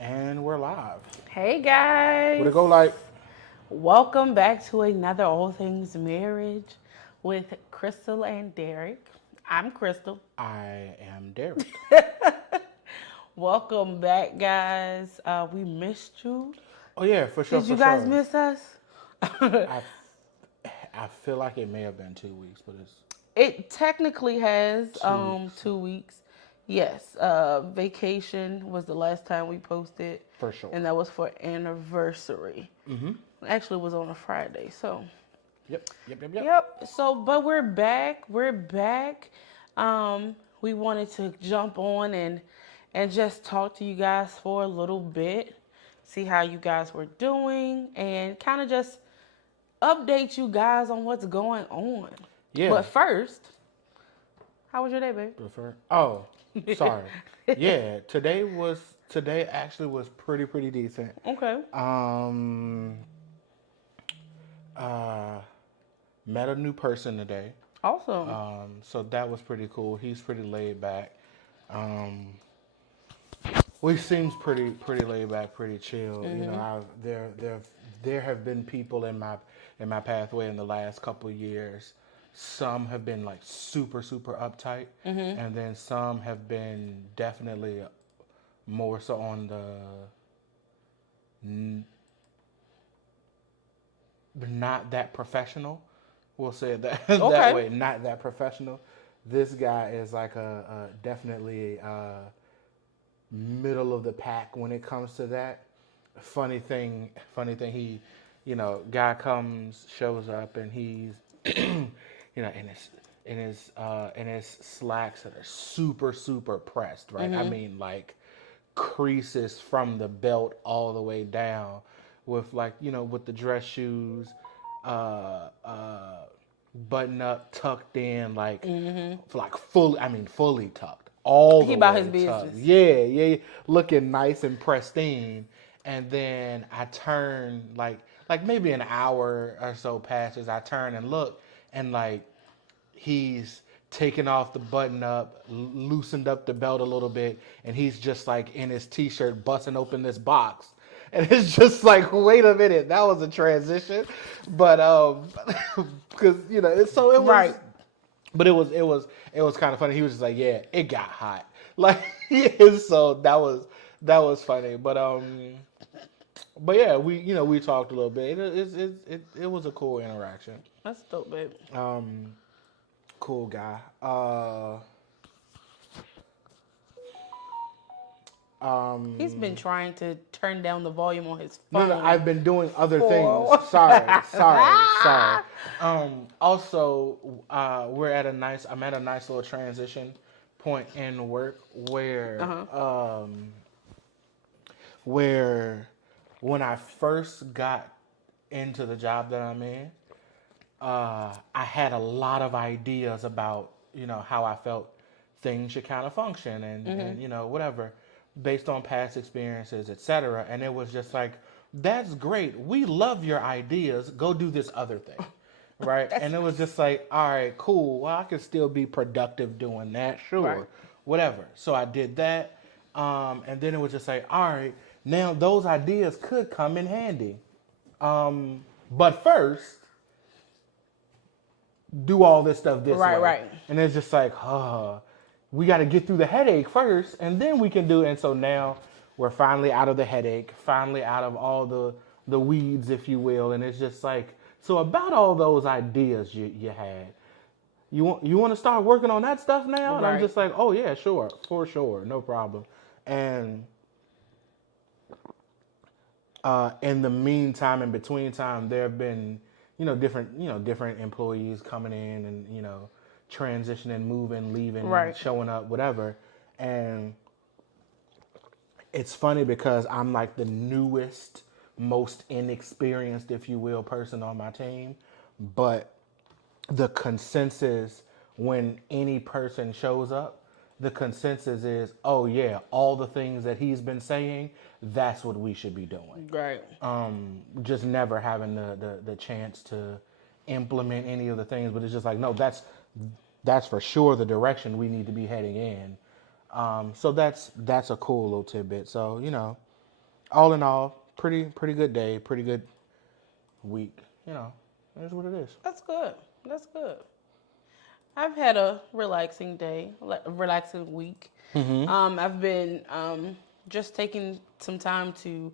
And we're live. Hey Would guys, it go like, welcome back to another All Things Marriage with Crystal and Derek. I'm Crystal. I am Derek? Welcome back, guys. We missed you. Oh yeah, for sure, Did you for guys sure. miss us? I, I feel like it may have been 2 weeks, but it's It technically has 2 weeks 2 weeks. Yes, vacation was the last time we posted, for sure. and that was for anniversary. Actually, it was on a Friday, so. Yep. Yep. So, but we're back. We're back. We wanted to jump on and just talk to you guys for a little bit, see how you guys were doing, and kind of just update you guys on what's going on. Yeah. But first, how was your day, babe? Prefer. Oh, sorry. Yeah, today actually was pretty decent. Okay. Um, uh, met a new person today. Awesome. So that was pretty cool. He's pretty laid back. Um, well, he seems pretty laid back, pretty chill. You know, there have been people in my pathway in the last couple of years. Some have been like super uptight, and then some have been definitely more so on the not that professional. We'll say it that that Okay. way. Not that professional. This guy is like a definitely middle of the pack when it comes to that. Funny thing. He, guy comes, shows up, and he's, in his slacks that are super pressed, right? I mean, like creases from the belt all the way down, with like with the dress shoes, uh, uh, button up, tucked in, like fully tucked, all He the about his way tucked. business. Yeah, looking nice and pristine. And then I turn like maybe an hour or so passes. I turn and look, and like he's taken off the button up, loosened up the belt a little bit, and he's just like in his t-shirt busting open this box. And it's just like, wait a minute, that was a transition. But because it was, Right. but it was kind of funny. He was just like, yeah, it got hot. Like, yeah, so that was funny. But yeah, we talked a little bit. It was a cool interaction. That's dope, babe. Cool guy. He's been trying to turn down the volume on his No, phone I've been doing other things. for. Sorry. Also, I'm at a nice little transition point in work where when I first got into the job that I'm in, I had a lot of ideas about how I felt things should kind of function, and whatever, based on past experiences, etc. And it was just like, that's great, we love your ideas, go do this other thing. Right. And it was just like, all right, cool, well, I could still be productive doing that, Right. sure, whatever. So I did that, and then it was just like, all right, now those ideas could come in handy, but first do all this stuff this Right, way. right. And it's just like, we got to get through the headache first, and then we can do it. And so now we're finally out of the headache, finally out of all the weeds, if you will. And it's just like, so about all those ideas you had, you want to start working on that stuff now? And I'm Right. just like, oh yeah, sure, for sure, no problem. And in the meantime, in between time, there have been, different employees coming in and, transitioning, moving, leaving, Right. showing up, whatever. And it's funny because I'm like the newest, most inexperienced, if you will, person on my team. But the consensus when any person shows up, the consensus is, oh yeah, all the things that he's been saying, that's what we should be doing. Right. Just never having the chance to implement any of the things, but it's just like, no, that's for sure the direction we need to be heading in. So that's a cool little tidbit. So all in all, pretty good day, pretty good week. You know, that's what it is. That's good. That's good. I've had a relaxing day, a relaxing week. I've been just taking some time to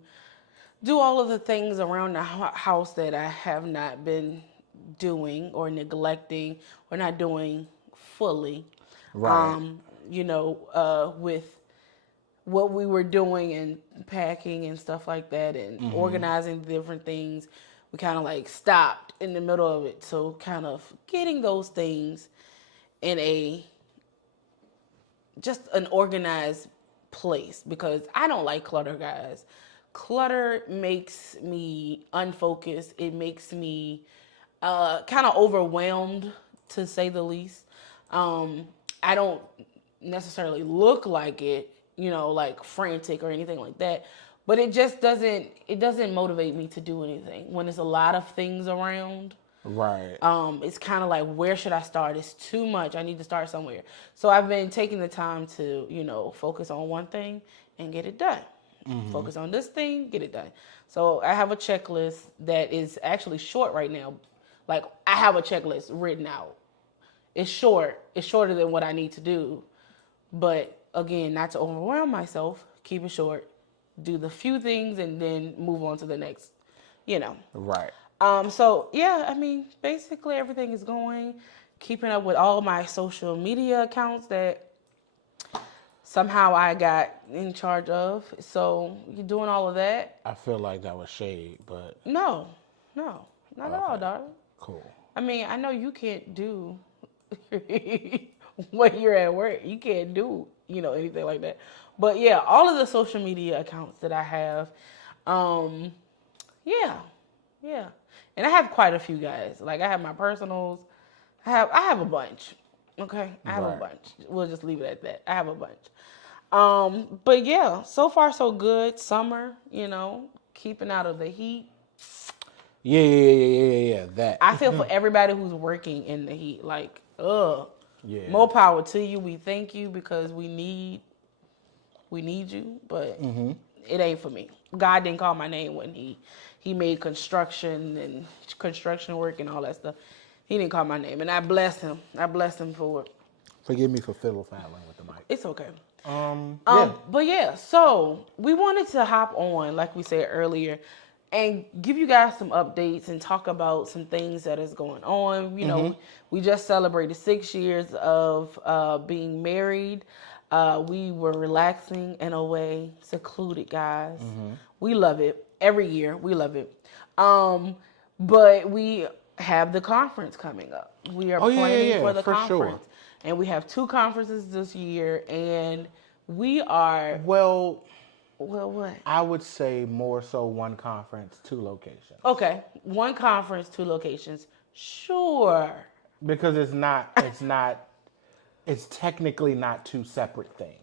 do all of the things around the house that I have not been doing or neglecting or not doing fully. Right. With what we were doing and packing and stuff like that and organizing different things, we kind of like stopped in the middle of it. So kind of getting those things in just an organized place, because I don't like clutter, guys. Clutter makes me unfocused. It makes me kind of overwhelmed, to say the least. I don't necessarily look like it, like frantic or anything like that, but it doesn't motivate me to do anything when there's a lot of things around. Right. It's kind of like, where should I start? It's too much. I need to start somewhere. So I've been taking the time to, focus on one thing and get it done. Focus on this thing, get it done. So I have a checklist that is actually short right now. Like, I have a checklist written out. It's short. It's shorter than what I need to do. But again, not to overwhelm myself, keep it short. Do the few things and then move on to the next, Right. So yeah, I mean, basically everything is going, keeping up with all my social media accounts that somehow I got in charge of. So you're doing all of that. I feel like that was shade, but No, not at all, darling. cool. I mean, I know you can't do when you're at work. You can't do, anything like that. But yeah, all of the social media accounts that I have, yeah. And I have quite a few, guys. Like, I have my personals. I have a bunch. Okay? I have a bunch. We'll just leave it at that. I have a bunch. But yeah, so far so good. Summer, keeping out of the heat. Yeah. That. I feel for everybody who's working in the heat. Like, Yeah. more power to you. We thank you, because we need you, but it ain't for me. God didn't call my name when he made construction work and all that stuff. He didn't call my name, and I bless him. I bless him for it. Forgive me for fiddle-faddling with the mic. It's okay. Yeah. But yeah, so we wanted to hop on, like we said earlier, and give you guys some updates and talk about some things that is going on. We just celebrated 6 years of being married. We were relaxing in a way, secluded, guys. We love it. Every year, we love it. But we have the conference coming up. We are planning for the conference. Sure. And we have 2 conferences this year, and we are... Well, what? I would say more so 1 conference, 2 locations. Okay, 1 conference, 2 locations. Sure. Because it's technically not 2 separate things.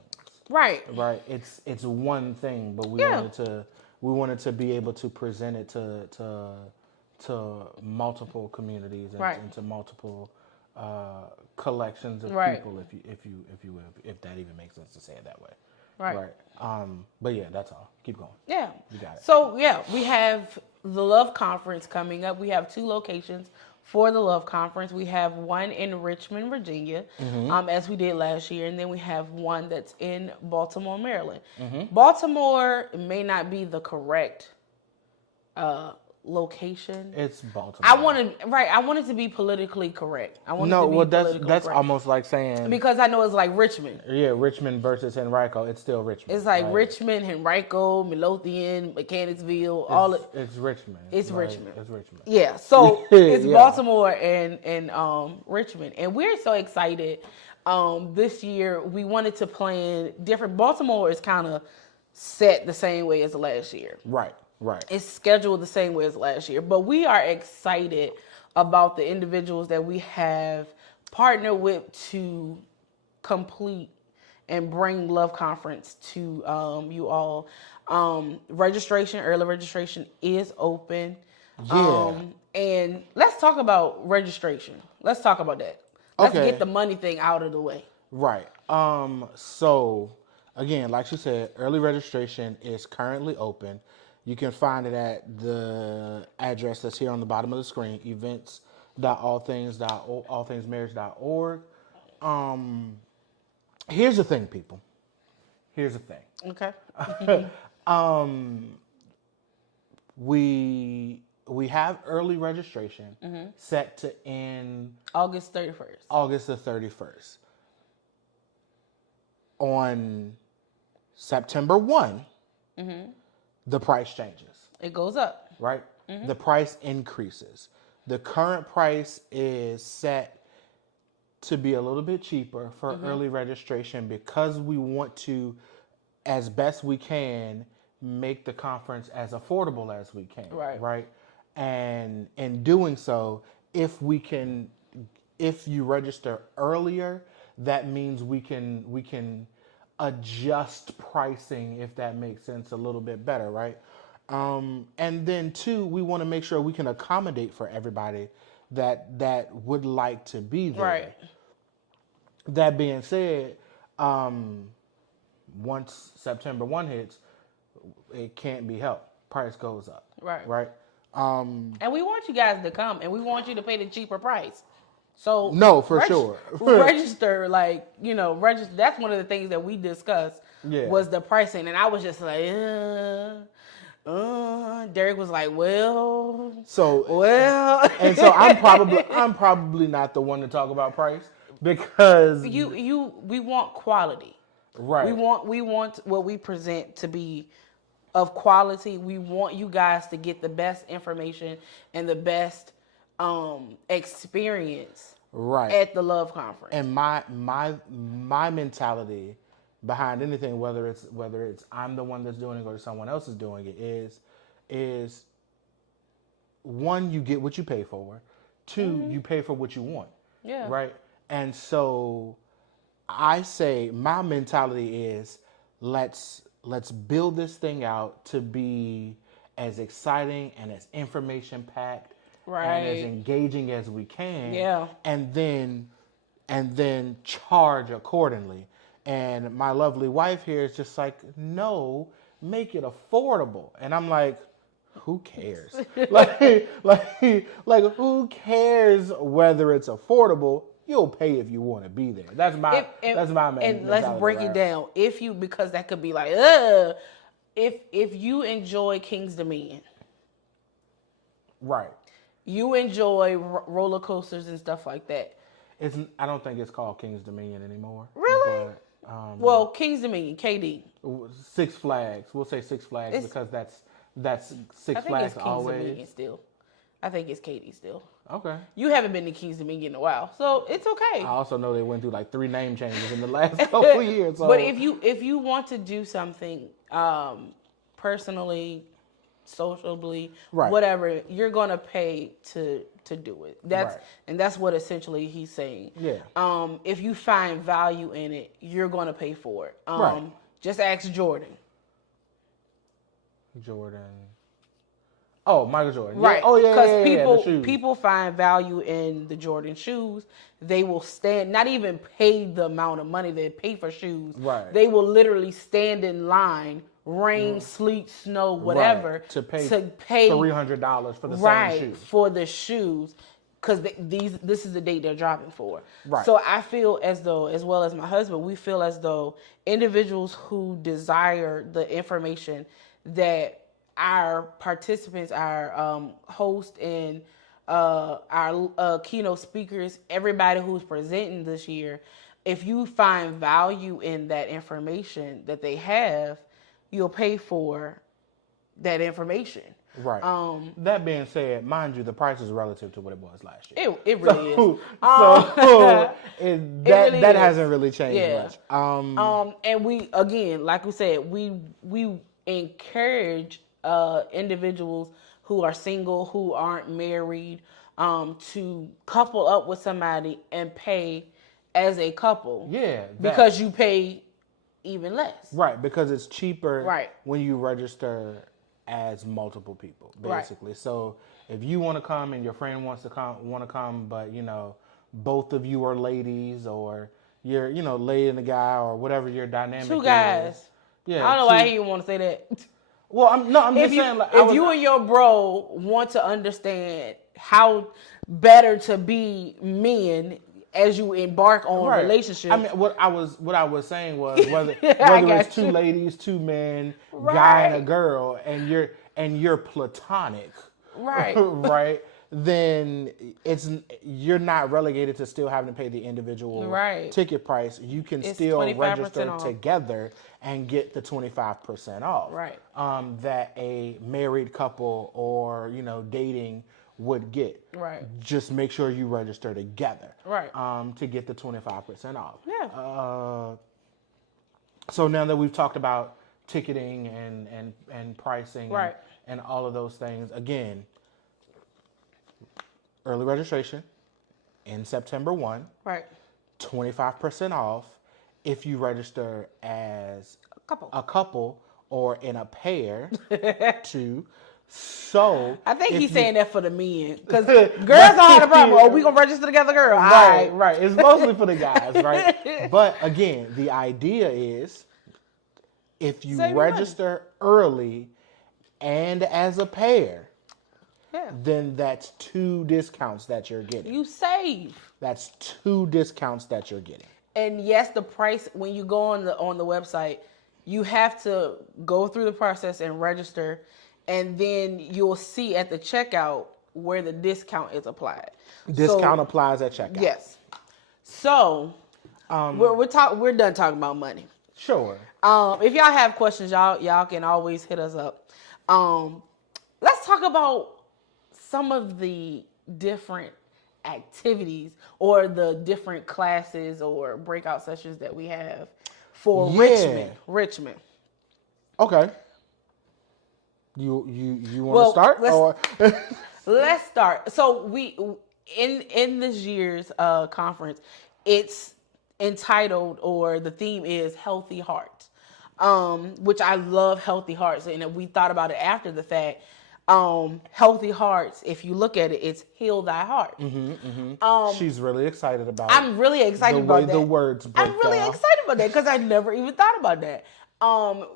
Right. Right. It's one thing, but we wanted to be able to present it to multiple communities and to multiple collections of people, if that even makes sense to say it that way. Right. But yeah, that's all. Keep going. Yeah. You got it. So yeah, we have the Love Conference coming up. We have 2 locations for the Love Conference. We have one in Richmond, Virginia, as we did last year, and then we have one that's in Baltimore, Maryland. Baltimore may not be the correct location. It's Baltimore. I wanted to be politically correct. That's almost like saying, because I know it's like Richmond. Yeah, Richmond versus Henrico. It's still Richmond. It's like Richmond, Henrico, Midlothian, Mechanicsville. It's Richmond. It's Richmond. It's Richmond. Yeah, so it's Baltimore and Richmond, and we're so excited. This year we wanted to plan different. Baltimore is kind of set the same way as last year. Right. It's scheduled the same way as last year, but we are excited about the individuals that we have partnered with to complete and bring Love Conference to you all. Early registration is open. Yeah. And let's talk about registration. Let's talk about that. Let's get the money thing out of the way. Right. So again, like she said, early registration is currently open. You can find it at the address that's here on the bottom of the screen, events.allthings.allthingsmarriage.org. Um, here's the thing, people. Here's the thing. Okay. Um, we have early registration set to end August 31st. August the 31st. On September 1, the price changes, It goes up. right? The price increases. The current price is set to be a little bit cheaper for early registration because we want to, as best we can, make the conference as affordable as we can. Right. Right. And in doing so, if you register earlier, that means we can adjust pricing, if that makes sense, a little bit better, right? And then two, we want to make sure we can accommodate for everybody that would like to be there. Right. That being said, once September 1 hits, it can't be helped. Price goes up. Right. Right. And we want you guys to come, and we want you to pay the cheaper price. So No, for sure. register, register. That's one of the things that we discussed Yeah. was the pricing, and I was just like, Derek was like, well, And so I'm probably not the one to talk about price because we want quality. right. We want what we present to be of quality. We want you guys to get the best information and the best experience right at the Love Conference. And my mentality behind anything, whether it's I'm the one that's doing it or someone else is doing it, is one, you get what you pay for. Two, you pay for what you want. Yeah. Right. And so I say my mentality is let's build this thing out to be as exciting and as information packed and as engaging as we can. Yeah. And then charge accordingly. And my lovely wife here is just like, no, make it affordable. And I'm like, who cares? like who cares whether it's affordable? You'll pay if you want to be there. That's my mentality. And let's break it down. Because that could be like, if you enjoy King's Dominion, right? You enjoy roller coasters and stuff like that. I don't think it's called King's Dominion anymore. Really? Well, King's Dominion, KD. Six Flags. We'll say Six Flags because that's Six Flags always. King's Dominion still. I think it's KD still. Okay. You haven't been to King's Dominion in a while, so it's okay. I also know they went through like 3 name changes in the last couple of years. So. But if you want to do something personally, socially, whatever, you're gonna pay to do it. That's what essentially he's saying. Yeah. If you find value in it, you're gonna pay for it. Just ask Jordan. Oh, Michael Jordan. Right. Yeah. Oh, yeah. Because people find value in the Jordan shoes. They will stand, not even pay the amount of money they pay for shoes. Right. They will literally stand in line, rain, sleet, snow, whatever, to pay $300 for the same shoes. For the shoes. Because this is the date they're dropping for. Right. So I feel as though, as well as my husband, we feel as though individuals who desire the information that our participants, our host and our keynote speakers, everybody who's presenting this year, if you find value in that information that they have, you'll pay for that information. Right. That being said, mind you, the price is relative to what it was last year. It really is. That hasn't really changed much. And we, again, like we said, we encourage individuals who are single, who aren't married, to couple up with somebody and pay as a couple. Yeah. Because you pay even less. Right, because it's cheaper right. when you register as multiple people, basically. Right. So if you want to come and your friend wants to come, but both of you are ladies, or lady and the guy or whatever your dynamic Two is. guys. Yeah. I don't know why he want to say that. Well, I'm just saying. Like, if you and your bro want to understand how better to be men as you embark on relationships. I mean, what I was saying was whether it's two ladies, two men, guy and a girl, and you're platonic, right? Right. Then you're not relegated to still having to pay the individual ticket price. You can still register off together and get the 25% off. Right. That a married couple or dating would get. Right. Just make sure you register together. Right. To get the 25% off. Yeah. So now that we've talked about ticketing and pricing and all of those things, again, early registration in September 1. Right. 25% off if you register as a couple or in a pair too. So I think he's saying that for the men, because girls don't have a problem. Oh, we gonna register together, girl. Right. It's mostly for the guys, right? But again, the idea is if you register early and as a pair, then that's 2 discounts that you're getting. You save. That's 2 discounts that you're getting. And yes, the price when you go on the website, you have to go through the process and register. And then you'll see at the checkout where the discount is applied. Discount applies at checkout. Yes. So we're done talking about money. Sure. If y'all have questions, y'all can always hit us up. Let's talk about some of the different activities or the different classes or breakout sessions that we have for Richmond. Okay. You want to start? Let's start. So we in this year's conference, it's entitled, or the theme is Healthy Heart, which I love Healthy Hearts, and we thought about it after the fact. Healthy Hearts, if you look at it, it's Heal Thy Heart. She's really excited about it. I'm really excited about that. The words break I'm really excited about that because I never even thought about that. And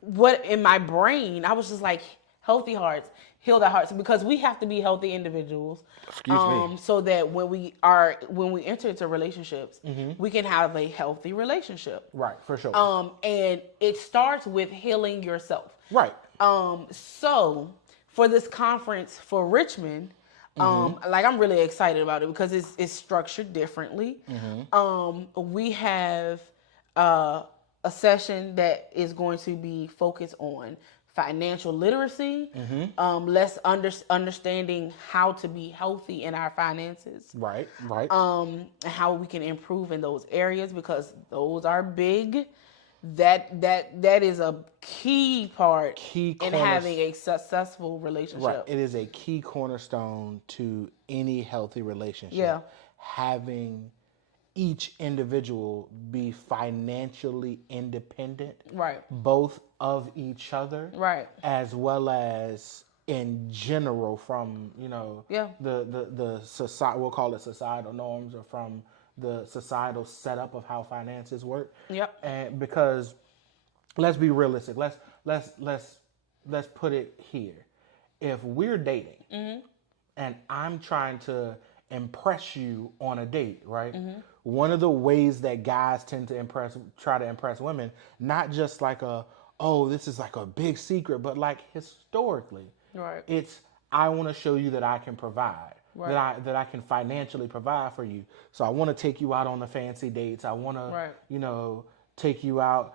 what in my brain, I was just like, Healthy Hearts, Heal Thy Hearts, because we have to be healthy individuals. Excuse me. So that when we enter into relationships, we can have a healthy relationship. Right, for sure. And it starts with healing yourself. Right. So for this conference for Richmond, like I'm really excited about it because it's structured differently. We have a session that is going to be focused on financial literacy, less understanding how to be healthy in our finances. Right. And how we can improve in those areas, because those are big. That is a key part in having a successful relationship. Right. It is a key cornerstone to any healthy relationship. Yeah. Having each individual be financially independent. Right. Both of each other. Right. As well as in general from, the society, we'll call it societal norms, or from the societal setup of how finances work. Yep. And because let's be realistic. Let's put it here. If we're dating and I'm trying to impress you on a date, right? One of the ways that guys tend to try to impress women, not just like this is like a big secret, but like historically, right? It's, I want to show you that I can provide. Right. That I can financially provide for you. So I want to take you out on the fancy dates. I want to, take you out.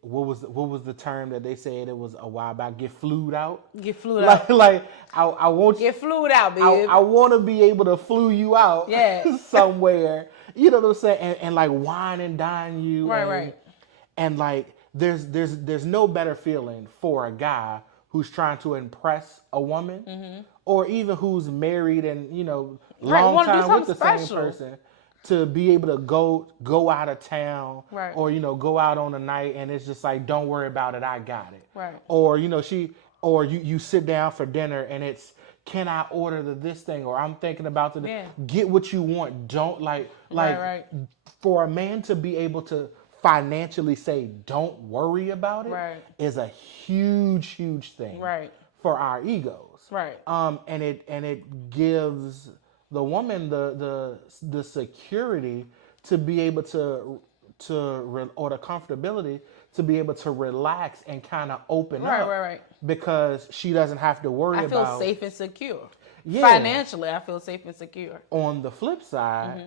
What was the term that they said it was a while back? Get flued out. Get flued out. I want get flued out, babe. I want to be able to flew you out. Yeah. Somewhere. You know what I'm saying? And like wine and dine you. Right. And like there's no better feeling for a guy who's trying to impress a woman, or even who's married and long time with the same person, to be able to go out of town, right? Or go out on a night and it's just like, don't worry about it, I got it, right? Or you sit down for dinner and it's can I order this thing, or I'm thinking about the Yeah. get what you want. Don't like right. for a man to be able to financially say don't worry about it Right. is a huge thing Right. for our egos. Right. And it gives the woman the security to be able or the comfortability to be able to relax and kind of open Right, up, right. because she doesn't have to worry I feel about. safe and secure. Yeah. Financially, I feel safe and secure. On the flip side,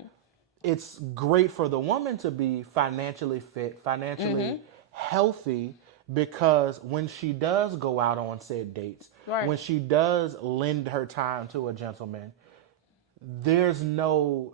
it's great for the woman to be financially fit, financially healthy, because when she does go out on said dates, Right. when she does lend her time to a gentleman, there's no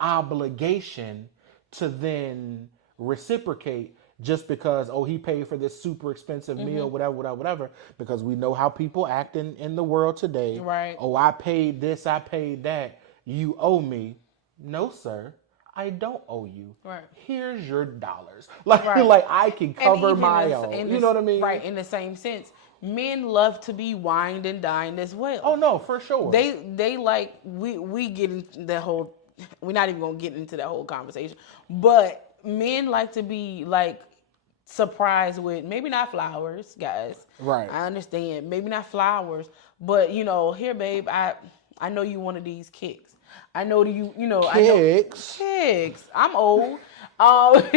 obligation to then reciprocate just because he paid for this super expensive meal, whatever, because we know how people act in the world today. Right. Oh, I paid this, I paid that, you owe me. No, sir, I don't owe you. Right. Here's your dollars. Like, Right. like I can And cover even my in own. the- You know what I mean? Right. In the same sense, men love to be wined and dined as well. Oh no, for sure. They like we get into the whole. We're not even gonna get into that whole conversation, but men like to be like surprised with maybe not flowers, guys. Right. I understand, maybe not flowers, but here, babe, I know you wanted these kicks. I know you know Kicks. I know kicks. I'm old.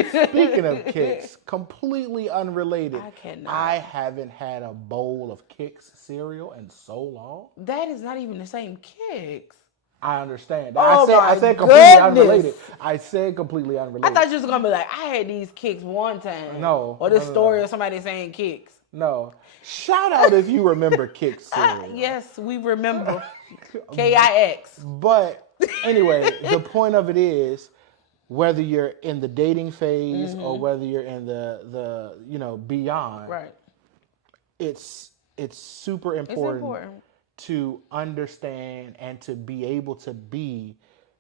Speaking of kicks, completely unrelated. I cannot. I haven't had a bowl of Kicks cereal in so long. That is not even the same kicks. I understand. Oh I my said completely goodness. unrelated. I said completely unrelated. I thought you was gonna be like, I had these kicks one time. No, Or the no, no, story no. of somebody saying kicks. No. Shout out if you remember Kicks cereal. Yes, we remember. KIX. But anyway, the point of it is, whether you're in the dating phase or whether you're in the beyond, Right. it's super It's important, important. to understand and to be able to be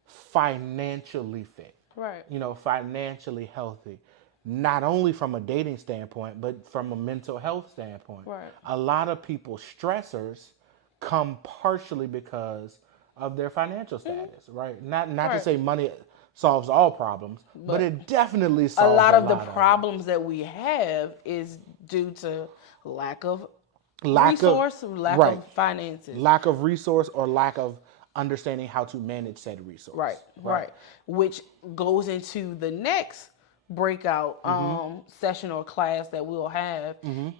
financially fit. Right. Financially healthy. Not only from a dating standpoint, but from a mental health standpoint. Right. A lot of people's stressors come partially because of their financial status, right? Not to Right. say money solves all problems, but it definitely A solves lot of the them. problems that we have is due to lack of Lack of- resource, lack right. of finances. Lack of resource or lack of understanding how to manage said resource. Right. Which goes into the next breakout session or class that we'll have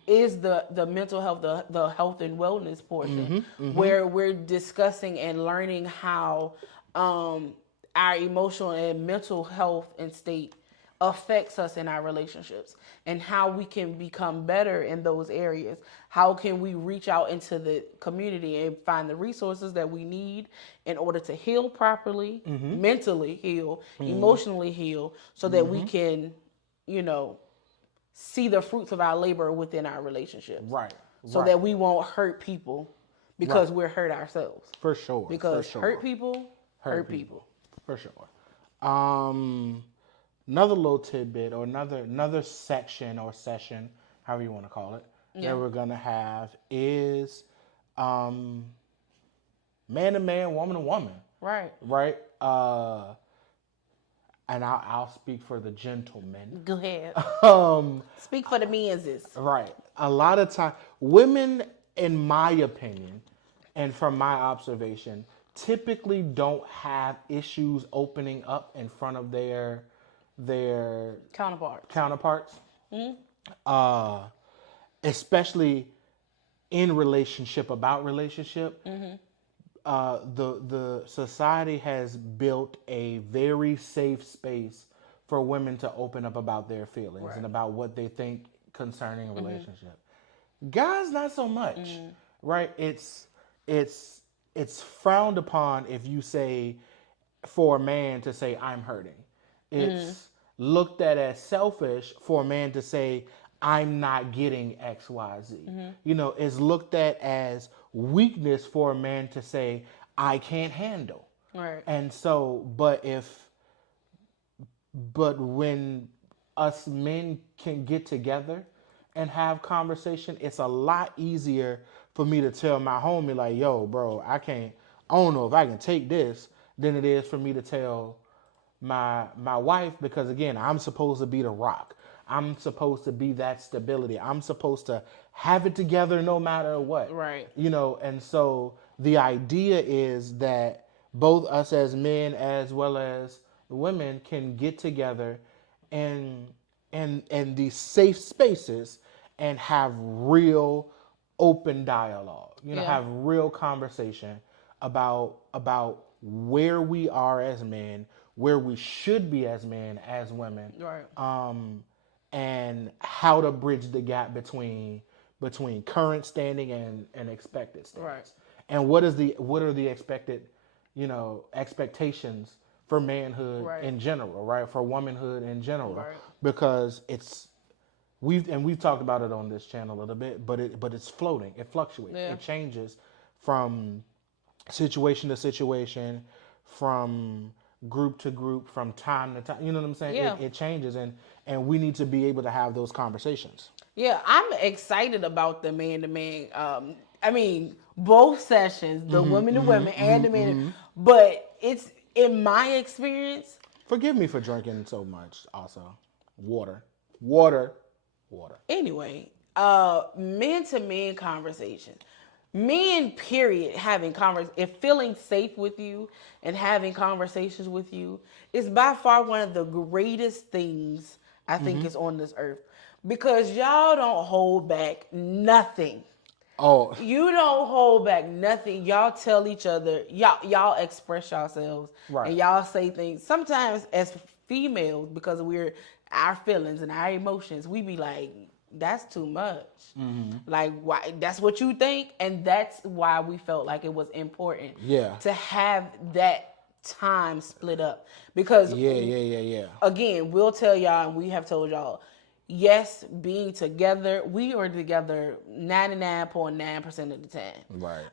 is the mental health, the health and wellness portion, where we're discussing and learning how our emotional and mental health and state affects us in our relationships, and how we can become better in those areas. How can we reach out into the community and find the resources that we need in order to heal properly, mentally heal, emotionally heal, so that we can, see the fruits of our labor within our relationships. Right. So that we won't hurt people because we're hurt ourselves. For sure. Because for sure. hurt people hurt people. For sure. Another little tidbit or another section or session, however you want to call it, that we're gonna have is man to man, woman to woman. Right. Right? And I'll speak for the gentlemen. Go ahead. Um, Speak for the men's. right. A lot of time, women, in my opinion, and from my observation, typically don't have issues opening up in front of their counterparts. Especially in relationship, about relationship. The society has built a very safe space for women to open up about their feelings and about what they think concerning a relationship. Guys, not so much, right? It's frowned upon if you say, for a man to say, I'm hurting. It's looked at as selfish for a man to say, I'm not getting X, Y, Z. It's looked at as weakness for a man to say, I can't handle. Right. And so, but when us men can get together and have conversation, it's a lot easier for me to tell my homie like, yo, bro, I don't know if I can take this, than it is for me to tell my wife, because again, I'm supposed to be the rock. I'm supposed to be that stability. I'm supposed to have it together no matter what. Right. And so the idea is that both us as men as well as women can get together and and these safe spaces and have real open dialogue. Yeah. Have real conversation about where we are as men, where we should be as men, as women, Right. and how to bridge the gap between current standing and expected stands. Right. And what are the expected, expectations for manhood Right. in general, right? For womanhood in general, Right. because we've talked about it on this channel a little bit, but it's floating, it fluctuates, Yeah. it changes from situation to situation, from group to group, from time to time. You know what I'm saying? Yeah. It changes, and we need to be able to have those conversations. Yeah, I'm excited about the man to man. I mean, both sessions, the women to women and the men. But it's in my experience. Forgive me for drinking so much. Also, water. Anyway, men to men conversation. Men, period, having if feeling safe with you and having conversations with you is by far one of the greatest things I think is on this earth. Because y'all don't hold back nothing. Oh, You don't hold back nothing. Y'all tell each other, y'all express yourselves. Right. And y'all say things. Sometimes as females, because we're our feelings and our emotions, we be like, that's too much. Like, why? That's what you think, and that's why we felt like it was important. Yeah. To have that time split up, because yeah. again, we'll tell y'all, and we have told y'all, yes, being together, we are together 99.9% of the time. Right.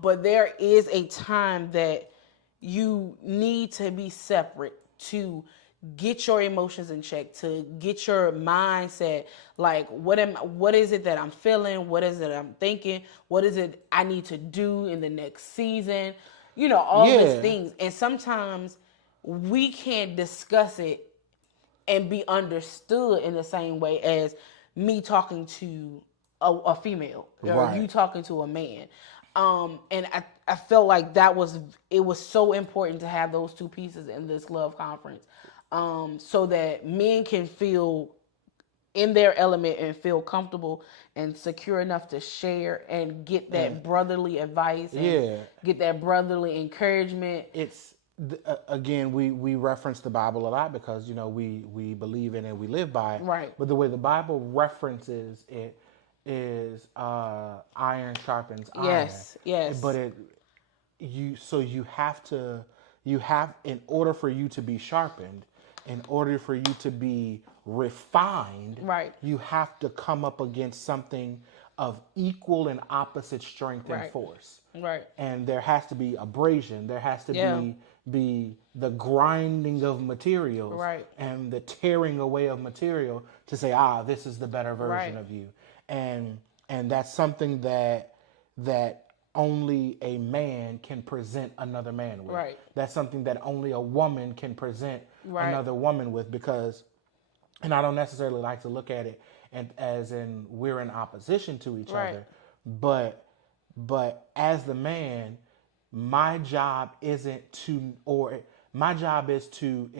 But there is a time that you need to be separate to get your emotions in check, to get your mindset, like what is it that I'm feeling, what is it I'm thinking, what is it I need to do in the next season, all these things. And sometimes we can't discuss it and be understood in the same way as me talking to a female, or Right. you talking to a man. And I felt like it was so important to have those two pieces in this love conference, so that men can feel in their element and feel comfortable and secure enough to share and get that brotherly advice and get that brotherly encouragement. It's again, we reference the Bible a lot because we believe in it, we live by it. Right. But the way the Bible references it is iron sharpens iron. Yes. But you have in order for you to be sharpened, in order for you to be refined, Right. you have to come up against something of equal and opposite strength and Right. force. Right. And there has to be abrasion. There has to be the grinding of materials, Right. and the tearing away of material to say, this is the better version Right. of you. And that's something that only a man can present another man with. Right. That's something that only a woman can present Right. another woman with, because, and I don't necessarily like to look at it and as in we're in opposition to each Right. other, but as the man, my job isn't to, or my job is to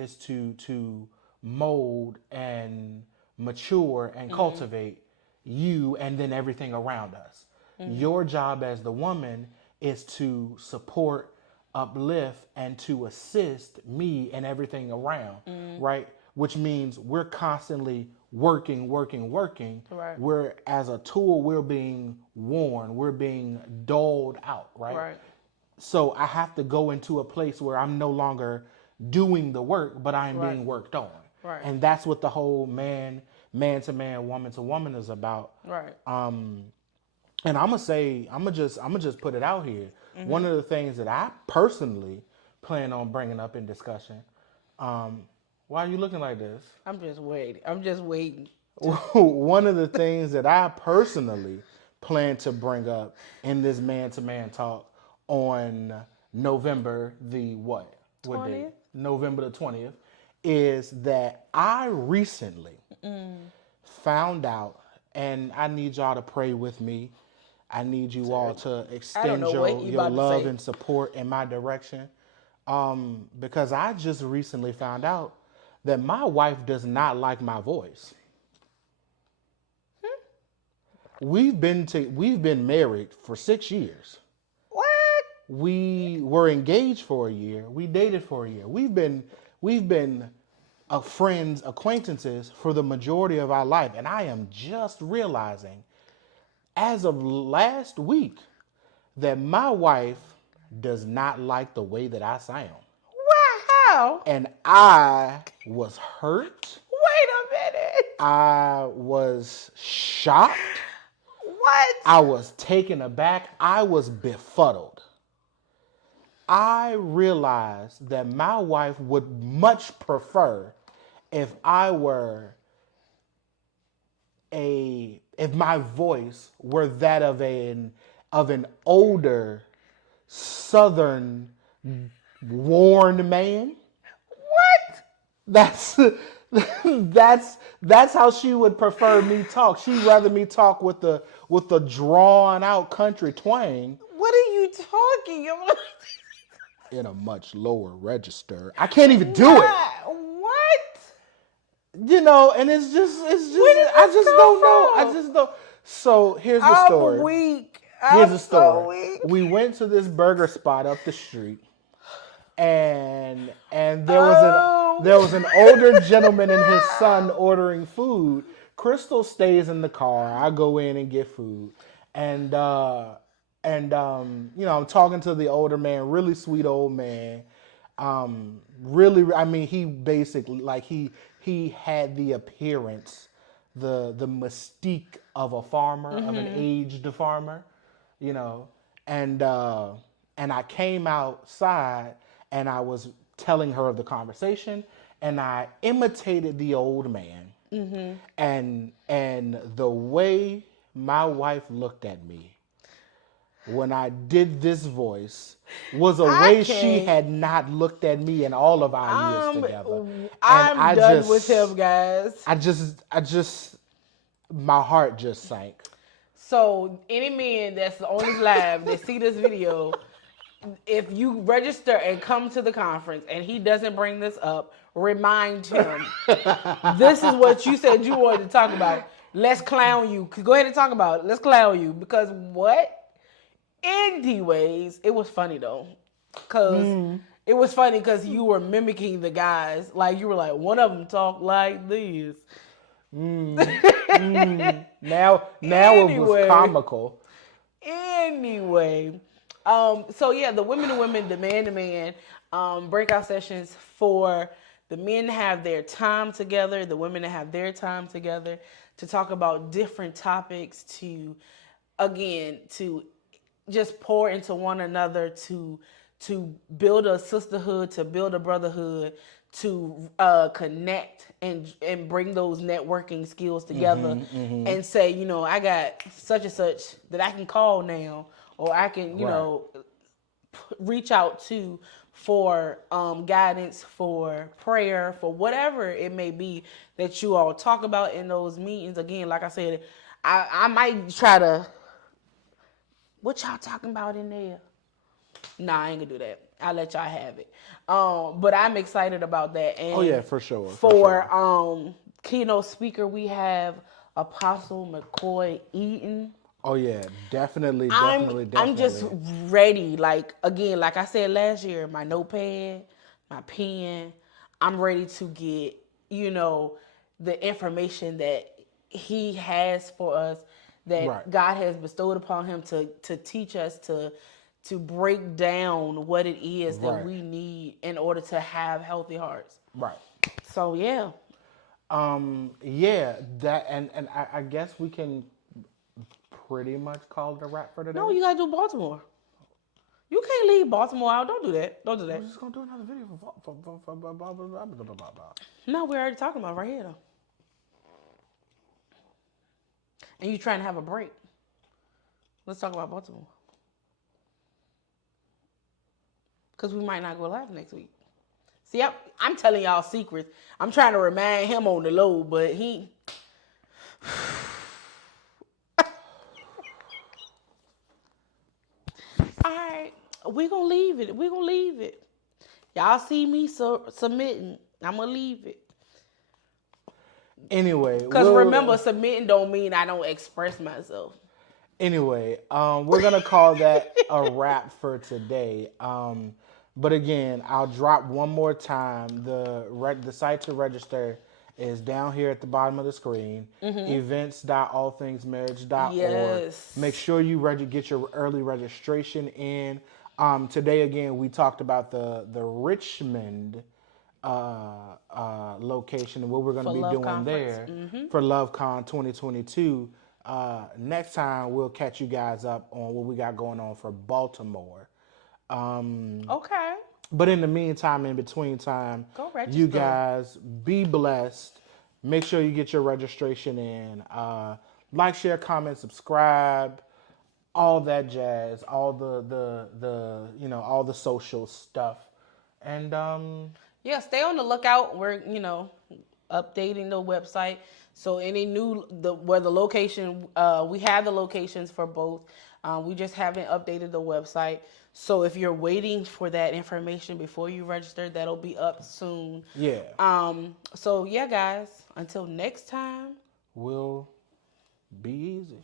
mold and mature and cultivate you and then everything around us. Your job as the woman is to support, uplift, and to assist me and everything around, right? Which means we're constantly working. Right. We're, as a tool, we're being worn, we're being doled out, right? Right. So I have to go into a place where I'm no longer doing the work, but I'm Right. being worked on. Right. And that's what the whole man to man, woman to woman is about. Right. And I'm gonna just put it out here. One of the things that I personally plan on bringing up in discussion. Why are you looking like this? I'm just waiting. One of the things that I personally plan to bring up in this man-to-man talk on November the what? What day? 20th? November the 20th is that I recently found out, and I need y'all to pray with me. I need you all to extend know what you your about to love say. and support in my direction. Because I just recently found out that my wife does not like my voice. We've been married for 6 years. What? We were engaged for a year. We dated for a year. We've been friends, acquaintances for the majority of our life, and I am just realizing, as of last week, that my wife does not like the way that I sound. Wow. And I was hurt. Wait a minute. I was shocked. What? I was taken aback. I was befuddled. I realized that my wife would much prefer if my voice were that of an older Southern worn man. What? That's how she would prefer me talk. She'd rather me talk with the drawn out country twang What are you talking about? in a much lower register. I can't even do it. What? You know, and it's just Where did I this just come don't know. I from? just don't. So here's the I'm story. weak. Here's I'm the so story. weak. We went to this burger spot up the street, and there was an older gentleman and his son ordering food. Crystal stays in the car. I go in and get food, and you know, I'm talking to the older man, really sweet old man. Really, I mean, he basically he had the appearance, the mystique of a farmer, of an aged farmer, you know, and I came outside and I was telling her of the conversation, and I imitated the old man, and the way my wife looked at me when I did this voice was a way she had not looked at me in all of our years together. I'm done with him, guys. I just, my heart just sank. So any man that's on this live that see this video, if you register and come to the conference and he doesn't bring this up, remind him. This is what you said you wanted to talk about. Let's clown you. Go ahead and talk about it. Let's clown you. Because what? Anyways, it was funny though. It was funny because you were mimicking the guys. Like you were like, one of them talk like this. Now it was comical. Anyway, so yeah, the women to women, the man to man, breakout sessions for the men to have their time together, the women to have their time together, to talk about different topics, to just pour into one another, to build a sisterhood, to build a brotherhood, to connect and bring those networking skills together, and say, you know, I got such and such that I can call now, or I can, you know, reach out to for guidance, for prayer, for whatever it may be that you all talk about in those meetings. Again, like I said, I might try to, what y'all talking about in there? Nah, I ain't gonna do that. I'll let y'all have it. But I'm excited about that. And oh yeah, for sure. For keynote speaker, we have Apostle McCoy Eaton. Oh yeah, definitely. I'm just ready. Like again, like I said last year, my notepad, my pen. I'm ready to get, you know, the information that he has for us, that God has bestowed upon him to teach us, to break down what it is that we need in order to have healthy hearts. Right. So yeah. Yeah, that and I guess we can pretty much call it a wrap for today. No, you gotta do Baltimore. You can't leave Baltimore out. Don't do that. Don't do that. We're just gonna do another video for No, we're already talking about it right here though. And you trying to have a break. Let's talk about Baltimore. Because we might not go live next week. See, I'm telling y'all secrets. I'm trying to remind him on the low, but he... All right, we're going to leave it. We're going to leave it. Y'all see me submitting. I'm going to leave it. Anyway. Because remember, submitting don't mean I don't express myself. Anyway, we're going to call that a wrap for today. But again, I'll drop one more time. The site to register is down here at the bottom of the screen. Events.allthingsmarriage.org. Yes. Make sure you get your early registration in. Today, again, we talked about the Richmond location and what we're going to be doing conference. there for LoveCon 2022. Next time, we'll catch you guys up on what we got going on for Baltimore. Okay. But in the meantime, in between time, go register. You guys be blessed. Make sure you get your registration in. Like, share, comment, subscribe, all that jazz, all the all the social stuff. And yeah, stay on the lookout. We're updating the website. So any where the location, we have the locations for both. We just haven't updated the website. So if you're waiting for that information before you register, that'll be up soon. Yeah. So yeah, guys, until next time. We'll be easy.